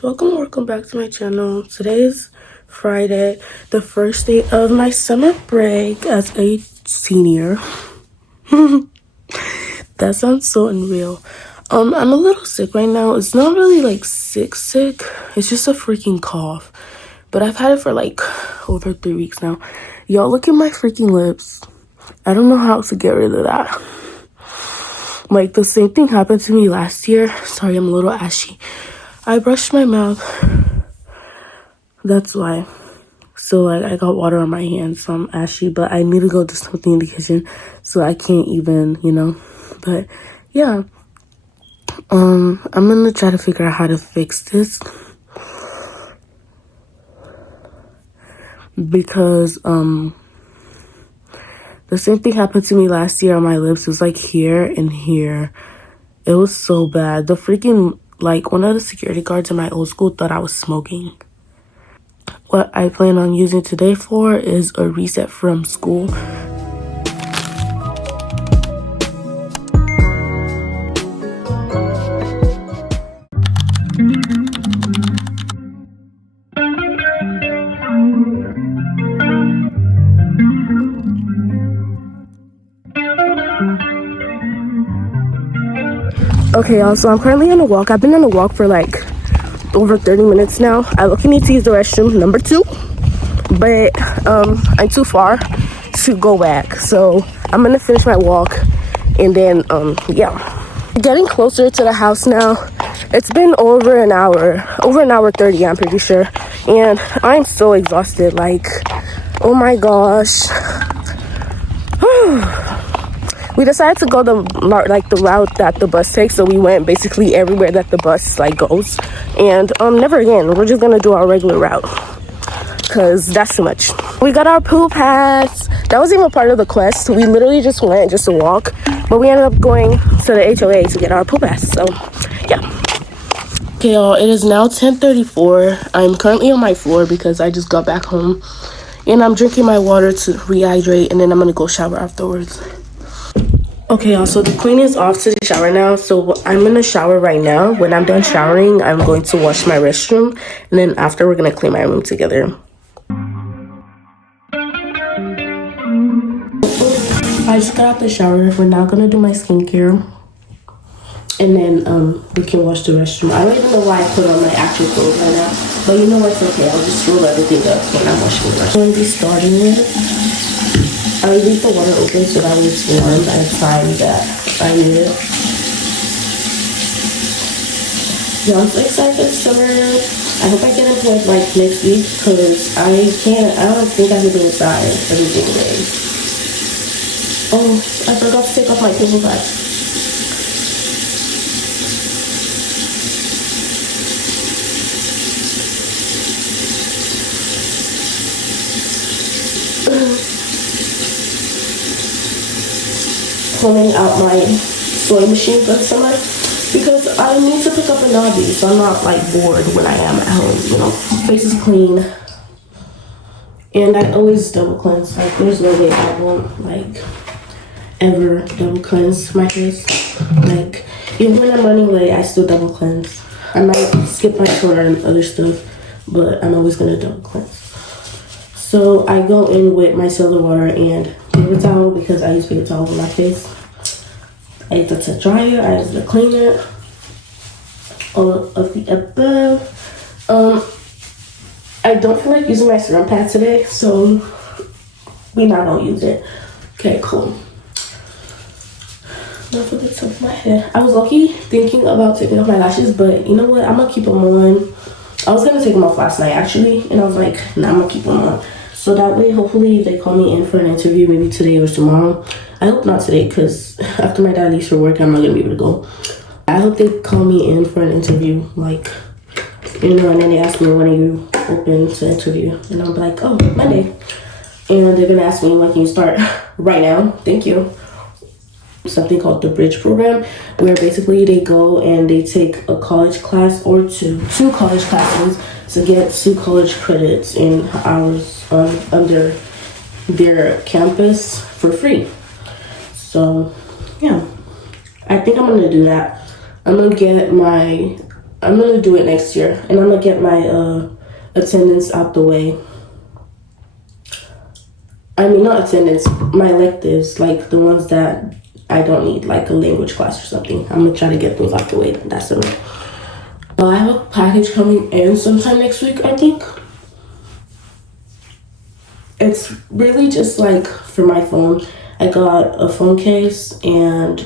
Welcome back to my channel. Today is Friday, the first day of my summer break as a senior. That sounds so unreal. I'm a little sick right now. It's not really like sick. It's just a freaking cough. But I've had it for like over 3 weeks now. Y'all, look at my freaking lips. I don't know how to get rid of that. Like, the same thing happened to me last year. Sorry, I'm a little ashy. I brushed my mouth. That's why. So, like, I got water on my hands, so I'm ashy. But I need to go do something in the kitchen, so I can't even, But, yeah. I'm gonna try to figure out how to fix this. Because, the same thing happened to me last year on my lips. It was, like, here and here. It was so bad. The freaking, like, one of the security guards in my old school thought I was smoking. What I plan on using today for is a reset from school. Okay, y'all, so I'm currently on a walk. I've been on a walk for like over 30 minutes now. I look need to use the restroom, number 2, but I'm too far to go back. So I'm gonna finish my walk and then yeah. Getting closer to the house now. It's been over an hour 30, I'm pretty sure. And I'm so exhausted, like, oh my gosh. We decided to go the route that the bus takes, so we went basically everywhere that the bus like goes, and never again. We're just gonna do our regular route because that's too much. We got our pool pass. That wasn't even part of the quest. We literally just went just to walk, but we ended up going to the HOA to get our pool pass. So yeah. Okay, y'all, it is now 10:34. I'm currently on my floor because I just got back home, and I'm drinking my water to rehydrate, and then I'm gonna go shower afterwards. Okay, y'all, so the queen is off to the shower now, so I'm gonna shower right now. When I'm done showering, I'm going to wash my restroom, and then after we're gonna clean my room together. I just got out the shower. We're now gonna do my skincare, and then we can wash the restroom. I don't even know why I put on my actual clothes right now, but you know what's okay. I'll just roll everything up when I'm washing the restroom. I'm gonna be starting it. I leave the water open so that way it's warm at a time that I need it. Yeah, I'm so excited for summer. I hope I get into it like next week because I don't think I can go inside every single day. Oh, I forgot to take off my table bag. Pulling out my sewing machine for the summer because I need to pick up a hobby so I'm not like bored when I am at home, face is clean, and I always double cleanse. Like, there's no way I won't like ever double cleanse my face. Like, even when I'm running late, I still double cleanse. I might skip my toner and other stuff, but I'm always gonna double cleanse. So I go in with my soda water and paper towel because I use paper towel on my face. I use it to dry it, I use it to clean it. All of the above. I don't feel like using my serum pad today, so we not gonna use it. Okay, cool. Now for the top of my head. I was lucky thinking about taking off my lashes, but you know what? I'm gonna keep them on. I was gonna take them off last night actually, and I was like, nah, I'm gonna keep them on. So that way, hopefully, they call me in for an interview, maybe today or tomorrow. I hope not today, because after my dad leaves for work, I'm not going to be able to go. I hope they call me in for an interview, like, and then they ask me, when are you open to interview? And I'll be like, oh, Monday. And they're going to ask me, when can you start? Right now. Thank you. Something called the Bridge program, where basically they go and they take a college class or two college classes to get 2 college credits in hours under their campus for free. So yeah, I think I'm gonna do that. I'm gonna get my I'm gonna do it next year, and I'm gonna get my attendance out the way. I mean, not attendance, my electives, like the ones that I don't need, like a language class or something. I'm gonna try to get those out the way. That's it. I have a package coming in sometime next week, I think. It's really just like for my phone. I got a phone case and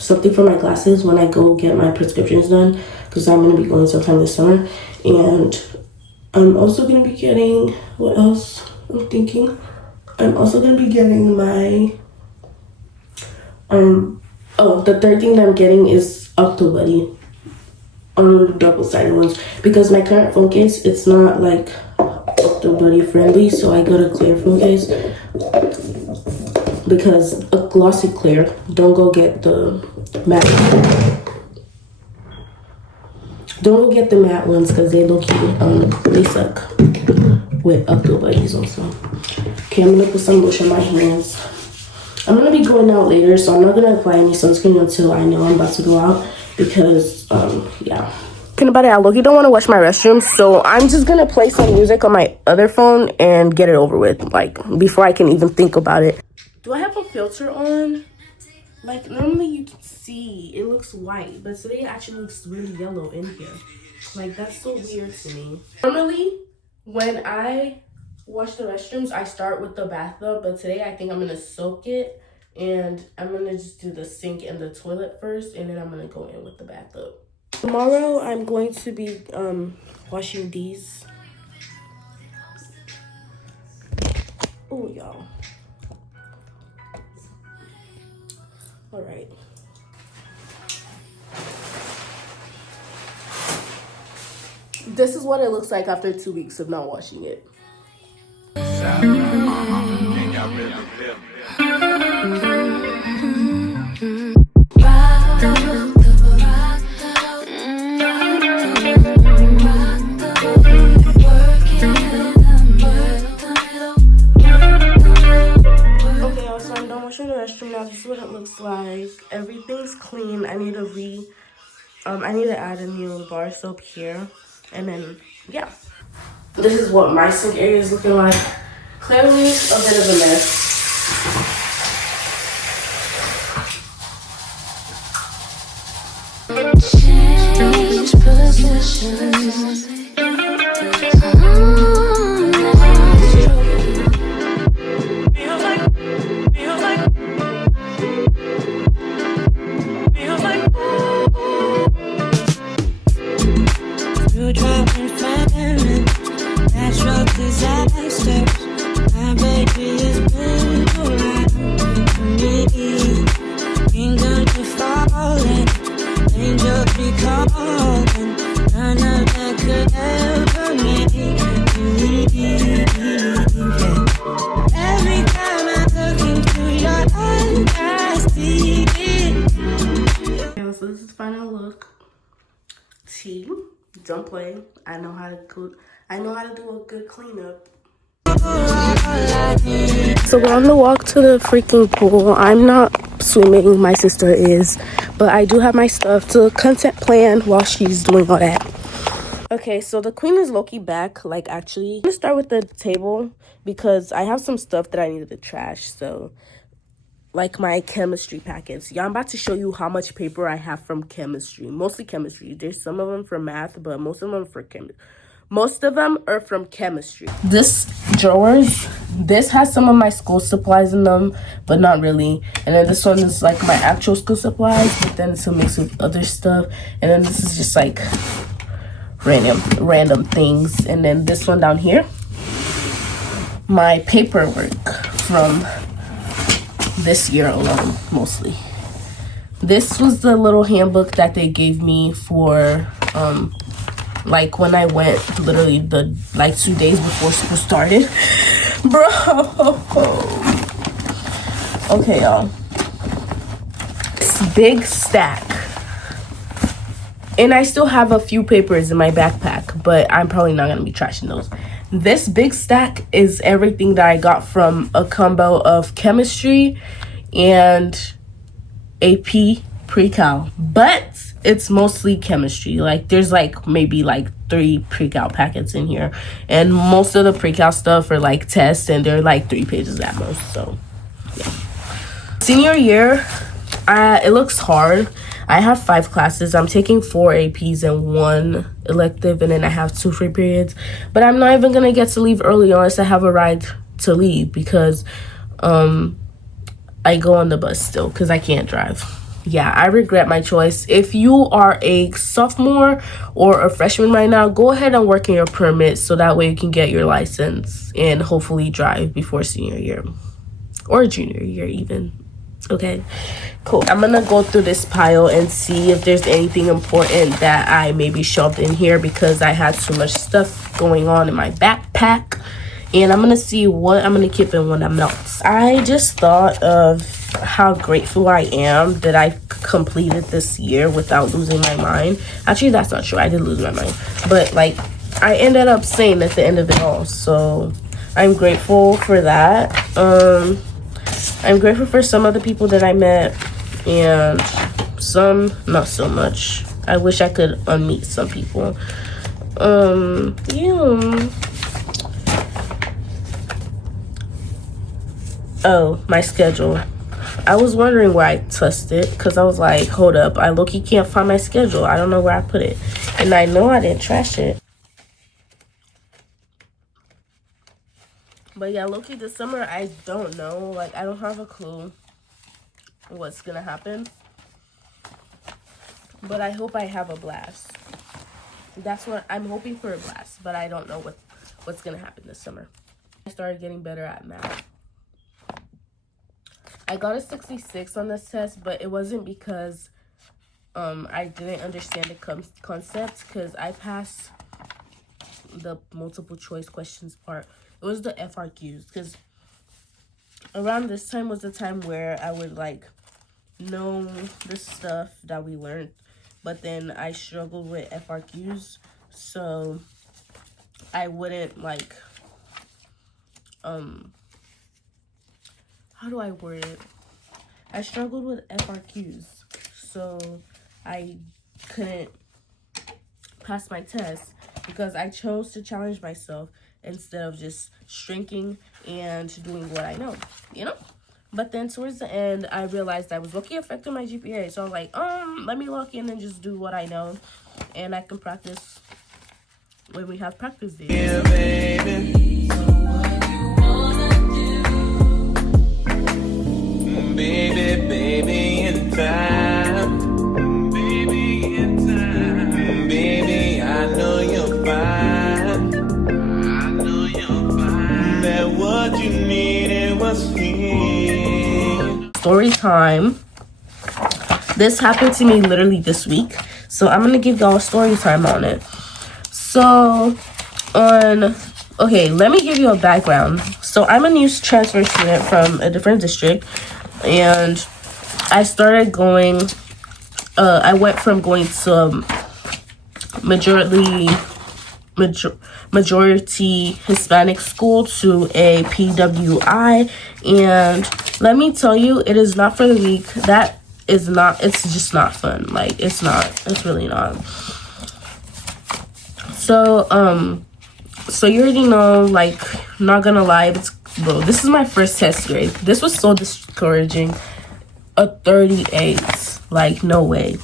something for my glasses when I go get my prescriptions done, because I'm gonna be going sometime this summer. And I'm also gonna be getting, what else I'm thinking? I'm also gonna be getting my the third thing that I'm getting is Octobuddy, double-sided ones, because my current phone case, it's not like Octobuddy friendly, so I got a clear phone case, because a glossy clear, don't go get the matte. Don't go get the matte ones, because they look cute. They suck with Octobuddies also. Okay, I'm gonna put some lotion on my hands. I'm gonna be going out later, so I'm not gonna apply any sunscreen until I know I'm about to go out, because yeah. Thinking about it, I look, you don't want to wash my restroom, so I'm just gonna play some music on my other phone and get it over with, like before I can even think about it. Do I have a filter on? Like normally you can see it looks white, but today it actually looks really yellow in here. Like that's so weird to me. Normally when I wash the restrooms, I start with the bathtub, but today I think I'm gonna soak it, and I'm gonna just do the sink and the toilet first, and then I'm gonna go in with the bathtub. Tomorrow I'm going to be washing these. Oh y'all. All right. This is what it looks like after 2 weeks of not washing it. Now this is what it looks like. Everything's clean. I need to add a new bar soap here, and then yeah, this is what my sink area is looking like. Clearly a bit of a mess. Change positions. So this is the final look. Tea, don't play. I know how to cook. I know how to do a good cleanup. So we're on the walk to the freaking pool. I'm not swimming, my sister is, but I do have my stuff to content plan while she's doing all that. Okay, so the queen is low-key back, like actually. I'm gonna start with the table because I have some stuff that I needed to trash. So like my chemistry packets. Yeah, I'm about to show you how much paper I have from chemistry. Mostly chemistry. There's some of them for math, but most of them for chemistry. Most of them are from chemistry. This drawers, this has some of my school supplies in them, but not really. And then this one is like my actual school supplies, but then it's a mix of other stuff. And then this is just like random things. And then this one down here, my paperwork from this year alone, mostly. This was the little handbook that they gave me for like when I went, literally the 2 days before school started. Bro, okay y'all, this big stack, and I still have a few papers in my backpack, but I'm probably not gonna be trashing those. This big stack is everything that I got from a combo of chemistry and AP pre-cal. But it's mostly chemistry. Like there's like maybe like 3 pre-cal packets in here, and most of the pre-cal stuff are like tests, and they're like 3 pages at most. So yeah. Senior year, it looks hard. I have 5 classes. I'm taking 4 APs and 1 elective, and then I have 2 free periods. But I'm not even gonna get to leave early unless I have a ride to leave, because I go on the bus still because I can't drive. Yeah, I regret my choice. If you are a sophomore or a freshman right now, go ahead and work in your permit so that way you can get your license and hopefully drive before senior year or junior year even. Okay, cool. I'm gonna go through this pile and see if there's anything important that I maybe shoved in here because I had so much stuff going on in my backpack. And I'm gonna see what I'm gonna keep and what I'm not. I just thought of how grateful I am that I completed this year without losing my mind. Actually, that's not true. I did lose my mind. But, like, I ended up saying at the end of it all. So, I'm grateful for that. I'm grateful for some of the people that I met. And some, not so much. I wish I could unmeet some people. Yeah. Oh, my schedule. I was wondering where I tossed it because I was like, hold up, I low-key can't find my schedule. I don't know where I put it. And I know I didn't trash it. But yeah, low-key this summer, I don't know. Like, I don't have a clue what's gonna happen. But I hope I have a blast. That's what I'm hoping for, a blast. But I don't know what's gonna happen this summer. I started getting better at math. I got a 66 on this test, but it wasn't because I didn't understand the concepts, because I passed the multiple choice questions part. It was the FRQs, because around this time was the time where I would like know the stuff that we learned, but then I struggled with FRQs, so I wouldn't like how do I word it? I struggled with FRQs, so I couldn't pass my test because I chose to challenge myself instead of just shrinking and doing what I know, you know? But then towards the end, I realized I was lucky affecting my GPA. So I was like, let me lock in and just do what I know. And I can practice when we have practice days. Yeah, baby. Baby, in time. Baby, in time. Baby, I know you're fine. I know you're fine. That what you needed was here. Story time. This happened to me literally this week. So I'm going to give y'all a story time on it. So, okay, let me give you a background. So I'm a new transfer student from a different district. And I started going, I went from going to majority Hispanic school to a PWI. And let me tell you, it is not for the weak. That is not, it's just not fun. Like, it's really not. So, so you already know, like, not gonna lie, bro, this is my first test grade. This was so discouraging. A 38. Like, no way.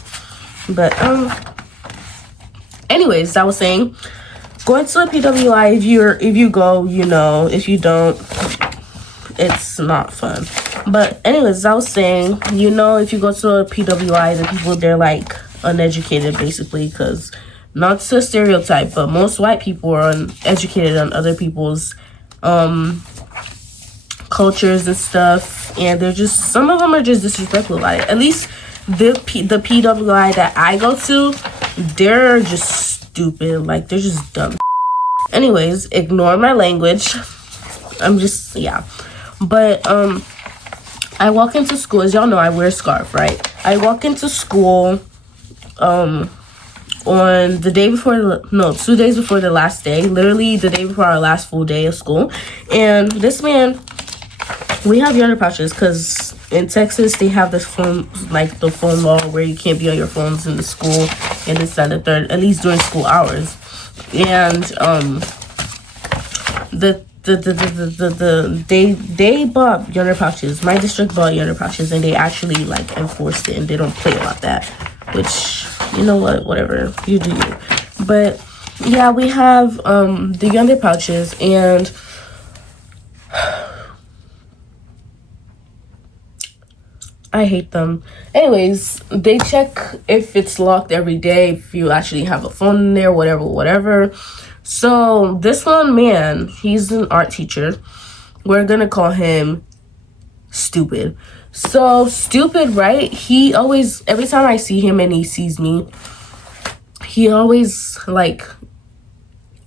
But, anyways, I was saying, going to a PWI, if you go, you know. If you don't, it's not fun. But anyways, I was saying, you know, if you go to a PWI, the people, they're, like, uneducated, basically, because, not to stereotype, but most white people are uneducated on other people's, cultures and stuff, and they're just, some of them are just disrespectful about it. At least the PWI that I go to, they're just stupid. Like, they're just dumb. Anyways, ignore my language. I'm just, yeah. But I walk into school, as y'all know, I wear a scarf, right? I walk into school on the day before, 2 days before the last day, literally the day before our last full day of school. And this man, we have yarn pouches because in Texas, they have this phone, like the phone law where you can't be on your phones in the school and this, that, and the third, at least during school hours. And they bought yonder pouches. My district bought yonder pouches, and they actually like enforced it, and they don't play about that. Which, you know what, whatever, you do you. But yeah, we have the yonder pouches, and I hate them. Anyways, they check if it's locked every day, if you actually have a phone in there, whatever. So this one man, he's an art teacher. We're gonna call him Stupid. So Stupid, right? He always, every time I see him and he sees me, he always like,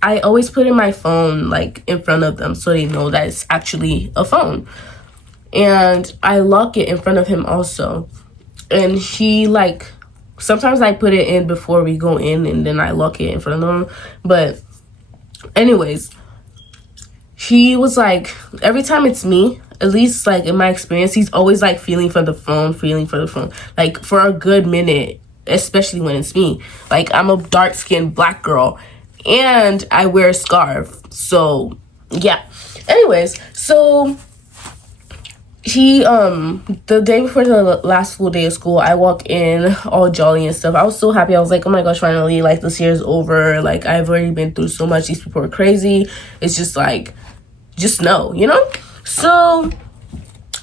I always put in my phone like in front of them so they know that it's actually a phone. And I lock it in front of him also. And he like, sometimes I put it in before we go in, and then I lock it in front of him. But anyways, he was like, every time it's me, at least like in my experience, he's always like feeling for the phone, like for a good minute, especially when it's me. Like, I'm a dark-skinned black girl and I wear a scarf. So yeah. Anyways, so he the day before the last full day of school, I walk in all jolly and stuff. I was so happy. I was like, oh my gosh, finally, like this year's over. Like, I've already been through so much. These people are crazy. It's just like, just no, you know? So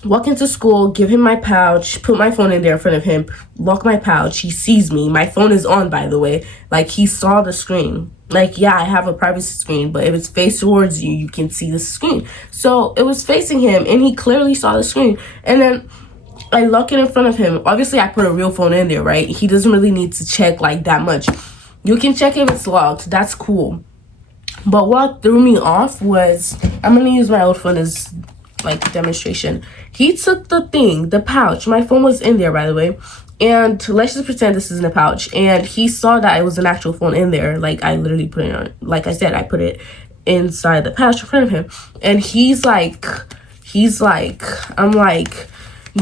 walk into school, give him my pouch, put my phone in there in front of him, lock my pouch. He sees me. My phone is on, by the way. Like, he saw the screen. Like, yeah, I have a privacy screen, but if it's faced towards you, you can see the screen. So it was facing him, and he clearly saw the screen. And then I lock it in front of him. Obviously, I put a real phone in there, right? He doesn't really need to check like that much. You can check if it's locked. That's cool. But what threw me off was, I'm going to use my old phone as like demonstration. He took the pouch. My phone was in there, by the way. And let's just pretend this is in a pouch. And he saw that it was an actual phone in there. Like, I literally put it on, like I said, I put it inside the pouch in front of him. And he's like, I'm like,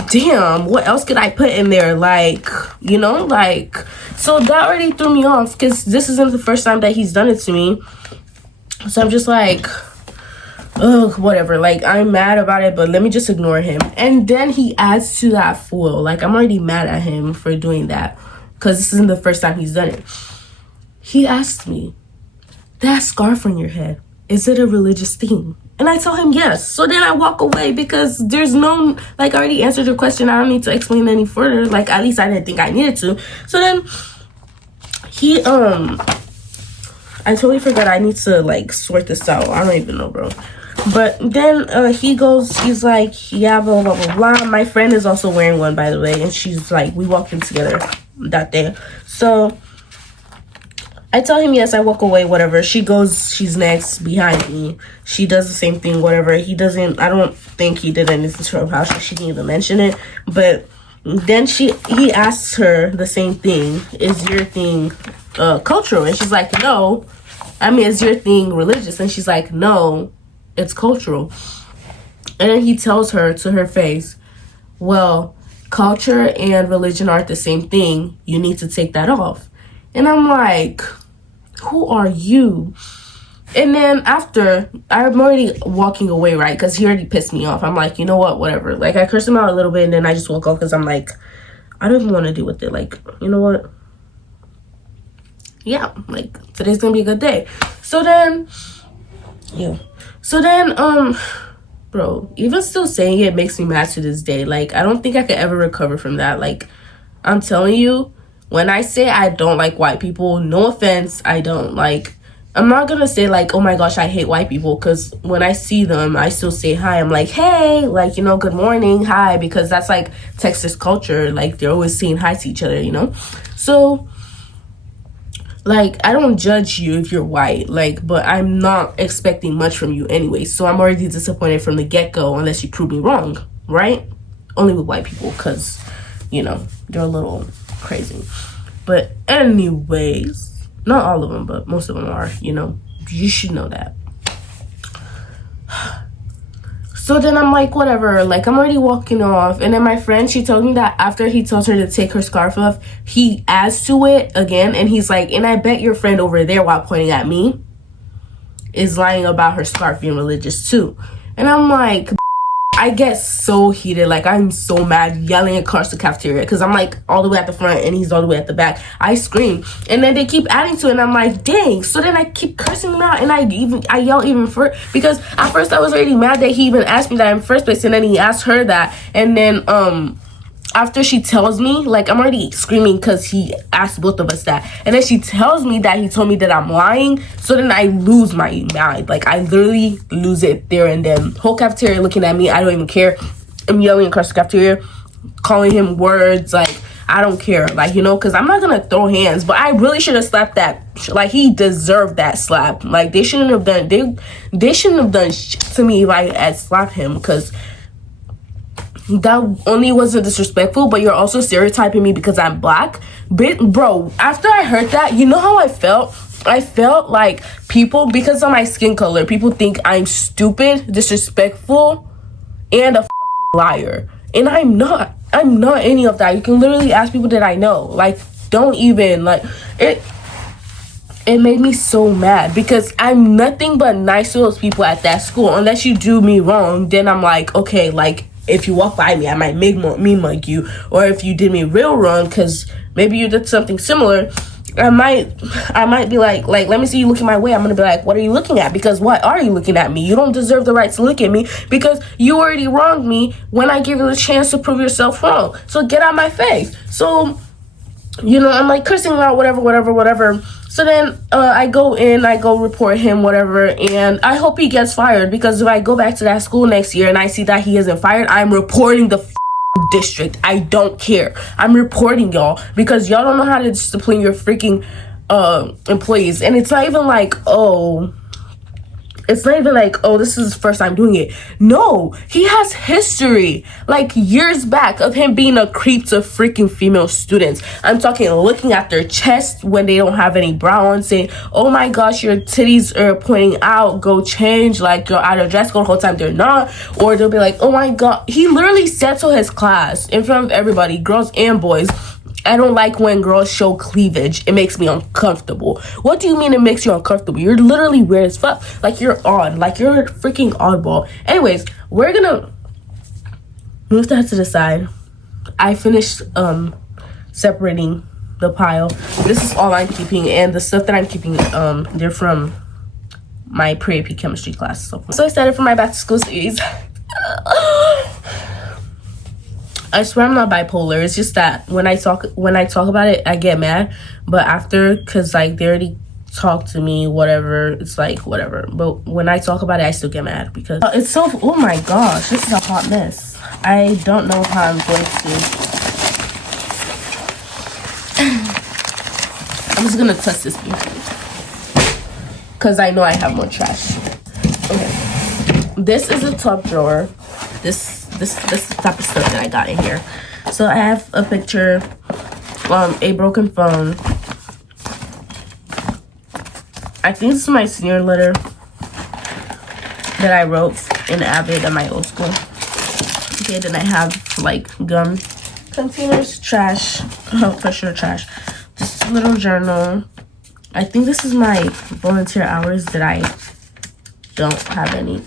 damn, what else could I put in there? Like, you know, like, so that already threw me off, because this isn't the first time that he's done it to me. So I'm just like, ugh, whatever. Like, I'm mad about it, but let me just ignore him. And then he adds to that fool. Like, I'm already mad at him for doing that, because this isn't the first time he's done it. He asked me, that scarf on your head, is it a religious theme? And I tell him yes. So then I walk away, because there's no, like, I already answered your question. I don't need to explain any further. Like, at least I didn't think I needed to. So then he, I totally forgot I need to, like, sort this out. I don't even know, bro. But then he's like, yeah, blah, blah, blah, blah. My friend is also wearing one, by the way. And she's like, we walked in together that day. So I tell him yes, I walk away, whatever. She goes, she's next behind me. She does the same thing, whatever. He doesn't, I don't think he did anything to her house. She didn't even mention it. But then he asks her the same thing. Is your thing cultural? And she's like, no. I mean, is your thing religious? And she's like, no, it's cultural. And then he tells her to her face, well, culture and religion aren't the same thing. You need to take that off. And I'm like, who are you? And then after, I'm already walking away, right? Because he already pissed me off. I'm like, you know what? Whatever. Like, I cursed him out a little bit, and then I just walk off, because I'm like, I don't even want to deal with it. Like, you know what? Yeah, like, today's gonna be a good day. So then, bro, even still saying it makes me mad to this day. Like, I don't think I could ever recover from that. Like, I'm telling you, when I say I don't like white people, no offense, I don't. Like, I'm not gonna say, like, oh my gosh, I hate white people, because when I see them, I still say hi. I'm like, hey, like, you know, good morning, hi, because that's, like, Texas culture. Like, they're always saying hi to each other, you know? So, like, I don't judge you if you're white, like, but I'm not expecting much from you anyway. So I'm already disappointed from the get-go, unless you prove me wrong, right? Only with white people, because, you know, they're a little crazy. But anyways, not all of them, but most of them are, you know. You should know that. So then I'm like, whatever, like I'm already walking off. And then my friend, she told me that after he tells her to take her scarf off, he adds to it again, and he's like, and I bet your friend over there, while pointing at me, is lying about her scarf being religious too. And I'm like, I get so heated, like I'm so mad, yelling across the cafeteria, because I'm like all the way at the front and he's all the way at the back. I scream, and then they keep adding to it, and I'm like, dang. So then I keep cursing him out, and I yell even further, because at first I was already mad that he even asked me that in first place, and then he asked her that, and then after she tells me, like, I'm already screaming because he asked both of us that. And then she tells me that he told me that I'm lying. So then I lose my mind. Like, I literally lose it there and then. Whole cafeteria looking at me. I don't even care. I'm yelling across the cafeteria, calling him words. Like, I don't care. Like, you know, because I'm not going to throw hands. But I really should have slapped that. Like, he deserved that slap. Like, they shouldn't have done, they shouldn't have done shit to me like as slap him, because that only wasn't disrespectful, but you're also stereotyping me because I'm black. Bro, after I heard that, you know how I felt? I felt like people, because of my skin color, people think I'm stupid, disrespectful, and a liar. And I'm not any of that. You can literally ask people that I know. Like, don't even, like, it made me so mad, because I'm nothing but nice to those people at that school. Unless you do me wrong, then I'm like, okay, like, if you walk by me, I might me mug you. Or if you did me real wrong, because maybe you did something similar, I might be like, let me see you looking my way. I'm gonna be like, what are you looking at? Because why are you looking at me? You don't deserve the right to look at me, because you already wronged me when I gave you the chance to prove yourself wrong. So get out my face. So, you know, I'm like cursing out, whatever. So then I go report him, whatever, and I hope he gets fired, because if I go back to that school next year and I see that he isn't fired, I'm reporting the district. I don't care. I'm reporting y'all, because y'all don't know how to discipline your freaking employees. And it's not even like, oh, this is the first time doing it. No, he has history, like years back, of him being a creep to freaking female students. I'm talking looking at their chest when they don't have any bra on, saying, oh my gosh, your titties are pointing out, go change, like you're out of dress code the whole time they're not. Or they'll be like, oh my god. He literally said to his class in front of everybody, girls and boys, I don't like when girls show cleavage. It makes me uncomfortable. What do you mean it makes you uncomfortable? You're literally weird as fuck. Like, you're odd. Like, you're a freaking oddball. Anyways, we're gonna move that to the side. I finished separating the pile. This is all I'm keeping, and the stuff that I'm keeping, they're from my pre-AP chemistry class. So I'm so excited for my back to school series. I swear I'm not bipolar. It's just that when I talk about it, I get mad. But after, because like they already talked to me, whatever, it's like whatever. But when I talk about it, I still get mad, because it's so, oh my gosh, this is a hot mess. I don't know how I'm going to. I'm just gonna touch this because I know I have more trash. Okay, this is a top drawer. This type of stuff that I got in here. So I have a picture, a broken phone. I think this is my senior letter that I wrote in Avid at my old school. Okay, then I have like gum containers, trash, for sure trash. This little journal. I think this is my volunteer hours that I don't have any.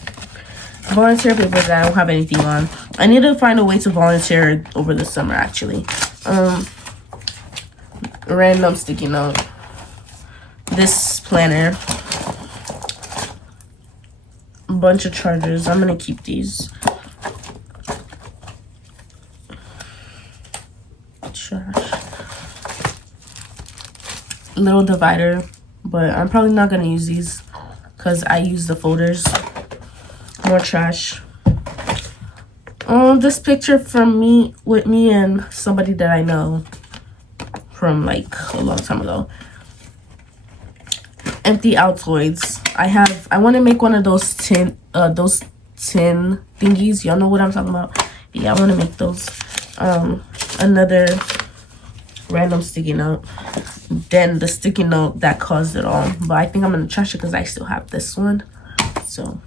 Volunteer papers that I don't have anything on. I need to find a way to volunteer over the summer, actually. Random sticky note. This planner. A bunch of chargers. I'm gonna keep these. Trash. Little divider, but I'm probably not gonna use these because I use the folders. More trash. This picture from me and somebody that I know from like a long time ago. Empty Altoids. I want to make one of those tin thingies. Y'all know what I'm talking about? Yeah, I want to make those. Another random sticky note. Then the sticky note that caused it all. But I think I'm gonna trash it because I still have this one. So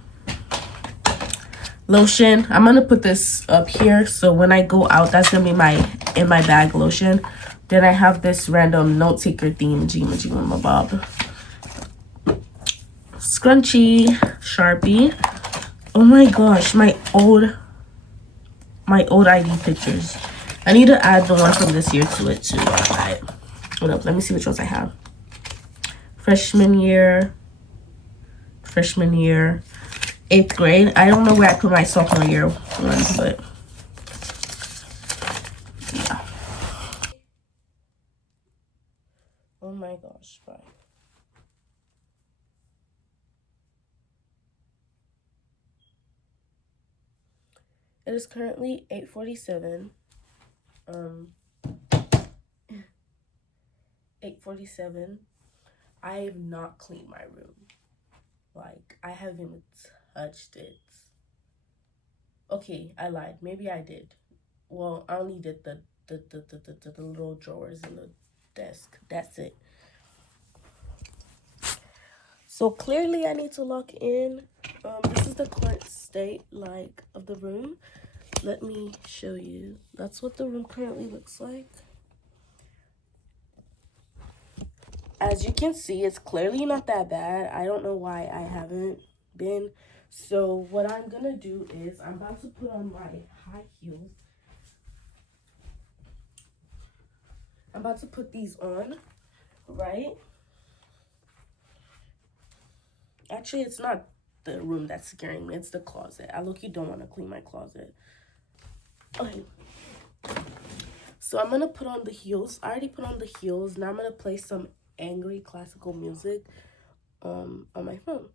lotion. I'm gonna put this up here, so when I go out, that's gonna be my in my bag lotion. Then I have this random note taker theme Jima Bob scrunchie, Sharpie. Oh my gosh, my old ID pictures. I need to add the one from this year to it too. Alright, hold up, let me see which ones I have. Freshman year, 8th grade. I don't know where I put my sophomore year one, but yeah. Oh my gosh, bye. It is currently 8:47. 8:47. I have not cleaned my room. Like, I haven't touched it. Okay, I lied. Maybe I did. Well, I only did the little drawers in the desk. That's it. So clearly I need to lock in. This is the current state, like, of the room. Let me show you. That's what the room currently looks like. As you can see, it's clearly not that bad. I don't know why I haven't been. So what I'm gonna do is I'm about to put on my high heels. I'm about to put these on, right? Actually, it's not the room that's scaring me. It's the closet. I look, you don't want to clean my closet. Okay. So I'm gonna put on the heels. I already put on the heels. Now I'm gonna play some angry classical music on my phone.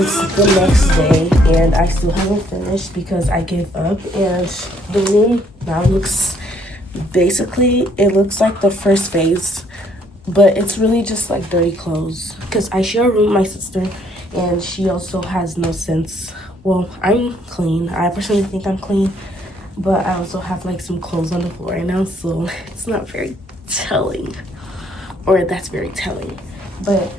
It's the next day and I still haven't finished because I gave up, and the room now looks, basically it looks like the first phase, but it's really just like dirty clothes because I share a room with my sister and she also has no sense. Well, I'm clean. I personally think I'm clean, but I also have like some clothes on the floor right now, so it's not very telling, or that's very telling. But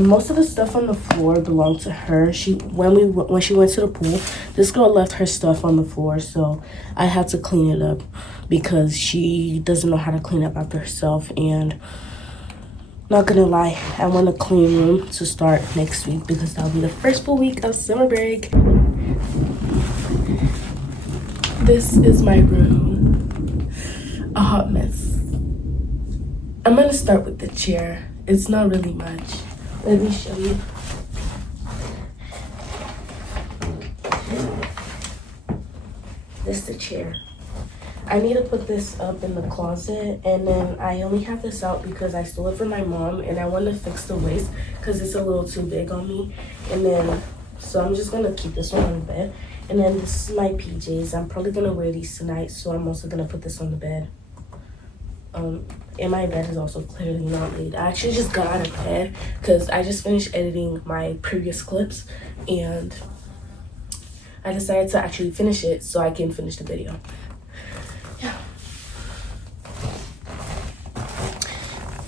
most of the stuff on the floor belonged to her. When she went to the pool, this girl left her stuff on the floor, so I had to clean it up because she doesn't know how to clean up after herself. And not gonna lie, I want a clean room to start next week because that'll be the first full week of summer break. This is my room, a hot mess. I'm gonna start with the chair. It's not really much. Let me show you. This is the chair. I need to put this up in the closet, and then I only have this out because I stole it from my mom and I want to fix the waist because it's a little too big on me. And then, so I'm just gonna keep this one on the bed. And then this is my PJs. I'm probably gonna wear these tonight, so I'm also gonna put this on the bed. And my bed is also clearly not made. I actually just got out of bed because I just finished editing my previous clips and I decided to actually finish it so I can finish the video. Yeah.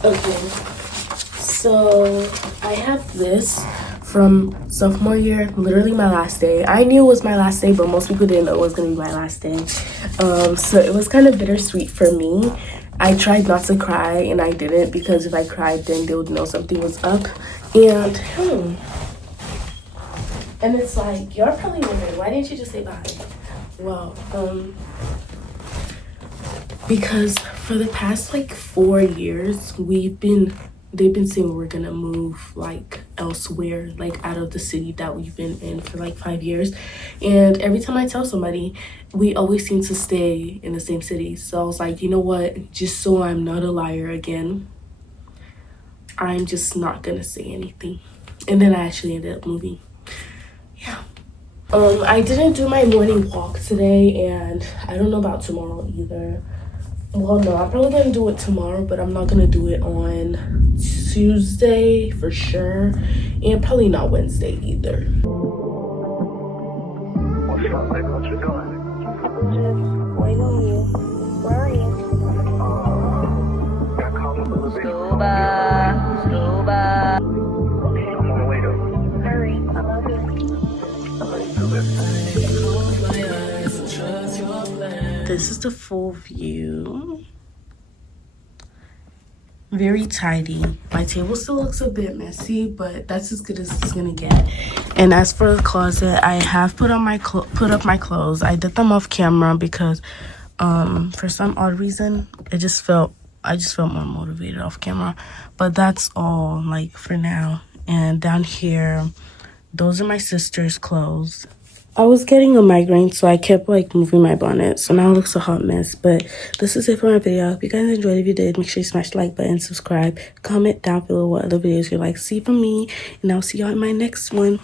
Okay. So I have this from sophomore year, literally my last day. I knew it was my last day, but most people didn't know it was gonna be my last day. So it was kind of bittersweet for me. I tried not to cry and I didn't, because if I cried then they would know something was up. And and it's like, y'all probably wondering, why didn't you just say bye? Well, because for the past like 4 years they've been saying we're gonna move like elsewhere, like out of the city that we've been in for like 5 years. And every time I tell somebody, we always seem to stay in the same city. So I was like, you know what, just so I'm not a liar again, I'm just not gonna say anything. And then I actually ended up moving. Yeah. I didn't do my morning walk today, and I don't know about tomorrow either. Well, no, I'm probably gonna do it tomorrow, but I'm not gonna do it on Tuesday for sure, and probably not Wednesday either. What's up, baby? What you doing? Just waiting on you. Where are you? Got called up a little bit. Scuba. Okay, I'm on the way though. Hurry. I love you. I love you too, baby. This is the full view. Very tidy. My table still looks a bit messy, but that's as good as it's gonna get. And as for the closet, I have put up my clothes. I did them off camera because for some odd reason I just felt more motivated off camera. But that's all, like, for now. And down here, those are my sister's clothes. I was getting a migraine, so I kept like moving my bonnet, so now it looks a hot mess. But this is it for my video. I hope you guys enjoyed. If you did, make sure you smash the like button, subscribe, comment down below what other videos you'd like to see from me, and I'll see y'all in my next one.